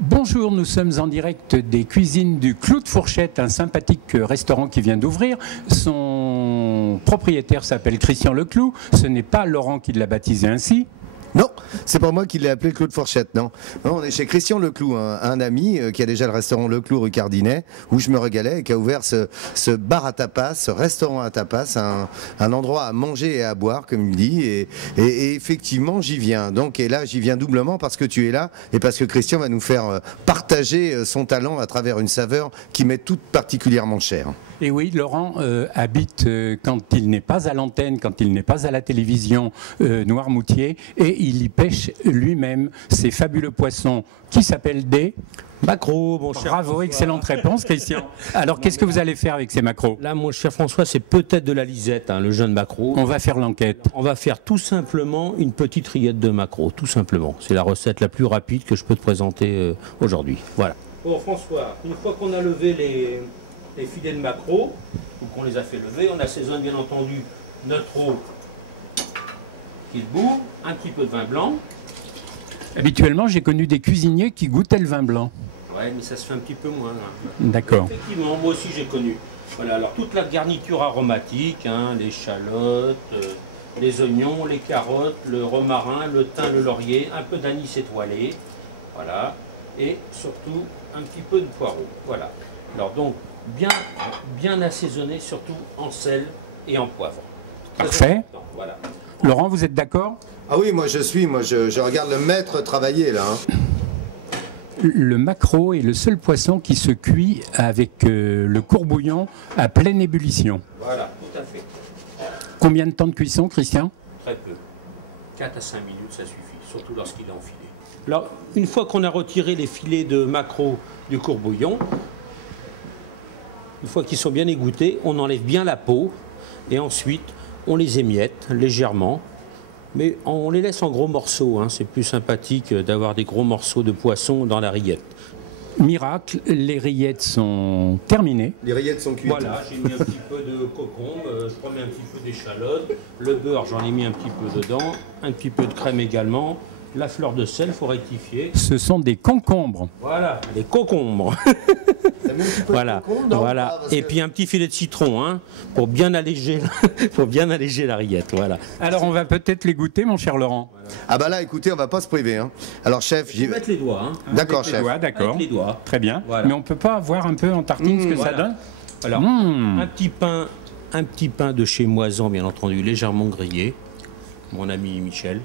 Bonjour, nous sommes en direct des cuisines du Clou de Fourchette, un sympathique restaurant qui vient d'ouvrir. Son propriétaire s'appelle Christian Leclou. Ce n'est pas Laurent qui l'a baptisé ainsi. Non, c'est pas moi qui l'ai appelé le Clou de Fourchette, non. Non, on est chez Christian Leclou, un ami qui a déjà le restaurant Leclou rue Cardinet, où je me régalais, et qui a ouvert ce bar à tapas, ce restaurant à tapas, un endroit à manger et à boire, comme il dit, et effectivement, j'y viens. Donc, et là, j'y viens doublement parce que tu es là, et parce que Christian va nous faire partager son talent à travers une saveur qui m'est toute particulièrement chère. Et oui, Laurent habite, quand il n'est pas à l'antenne, quand il n'est pas à la télévision, Noirmoutier, et il y pêche lui-même ces fabuleux poissons qui s'appellent des maquereaux, mon cher. Bravo, excellente réponse, Christian. Alors, qu'est-ce que vous allez faire avec ces maquereaux? Là, mon cher François, c'est peut-être de la lisette, hein, le jeune maquereau. On va faire l'enquête. On va faire tout simplement une petite rillette de maquereau, tout simplement. C'est la recette la plus rapide que je peux te présenter aujourd'hui. Voilà. Bon, François, une fois qu'on a levé les filets de maquereau, ou qu'on les a fait lever, on assaisonne bien entendu notre eau qui bout, un petit peu de vin blanc. Habituellement, j'ai connu des cuisiniers qui goûtaient le vin blanc. Ouais, mais ça se fait un petit peu moins. Hein. D'accord. Effectivement, moi aussi j'ai connu. Voilà, alors toute la garniture aromatique, hein, les échalotes, les oignons, les carottes, le romarin, le thym, le laurier, un peu d'anis étoilé, voilà, et surtout un petit peu de poireau. Voilà. Alors donc bien assaisonné, surtout en sel et en poivre. Parfait. Voilà. Laurent, vous êtes d'accord? Ah oui, moi je regarde le maître travailler là. Hein. Le maquereau est le seul poisson qui se cuit avec le courbouillon à pleine ébullition. Voilà, tout à fait. Combien de temps de cuisson, Christian? Très peu. 4 à 5 minutes, ça suffit, surtout lorsqu'il est enfilé. Alors, une fois qu'on a retiré les filets de maquereau du courbouillon, une fois qu'ils sont bien égouttés, on enlève bien la peau et ensuite on les émiette légèrement. Mais on les laisse en gros morceaux, hein. C'est plus sympathique d'avoir des gros morceaux de poisson dans la rillette. Miracle, les rillettes sont terminées. Les rillettes sont cuites. Voilà, j'ai mis un petit peu de concombre, je remets un petit peu d'échalote, le beurre j'en ai mis un petit peu dedans, un petit peu de crème également, la fleur de sel, il faut rectifier. Ce sont des concombres. Voilà, les concombres. Voilà, voilà. Et puis un petit filet de citron, hein, pour bien alléger la rillette. Voilà. Alors on va peut-être les goûter, mon cher Laurent. Voilà. Ah bah là, écoutez, on va pas se priver. Hein. Alors chef, j'y vais mettre les doigts. Hein. D'accord, chef. D'accord. Avec les doigts. Très bien. Voilà. Mais on peut pas voir un peu en tartine ce que ça donne? Alors, un petit pain de chez Moisan, bien entendu, légèrement grillé. Mon ami Michel.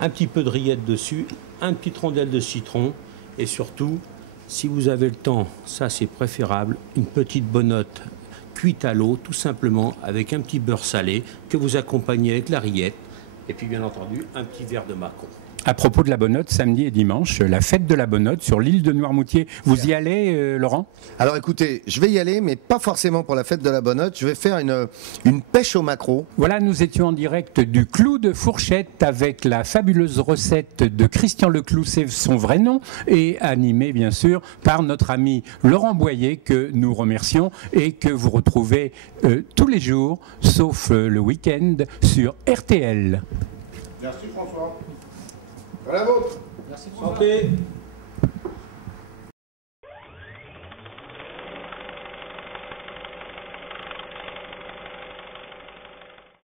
Un petit peu de rillette dessus, un petit rondelle de citron et surtout, si vous avez le temps, ça c'est préférable, une petite bonnotte cuite à l'eau, tout simplement avec un petit beurre salé que vous accompagnez avec la rillette et puis bien entendu un petit verre de maquereau. À propos de la Bonnotte, samedi et dimanche, la fête de la Bonnotte sur l'île de Noirmoutier. Vous y allez, Laurent? Alors écoutez, je vais y aller, mais pas forcément pour la fête de la Bonnotte. Je vais faire une pêche au maquereau. Voilà, nous étions en direct du Clou de Fourchette avec la fabuleuse recette de Christian Leclou, c'est son vrai nom, et animé bien sûr par notre ami Laurent Boyer, que nous remercions et que vous retrouvez tous les jours, sauf le week-end, sur RTL. Merci François. À la vôtre. Merci François. Santé.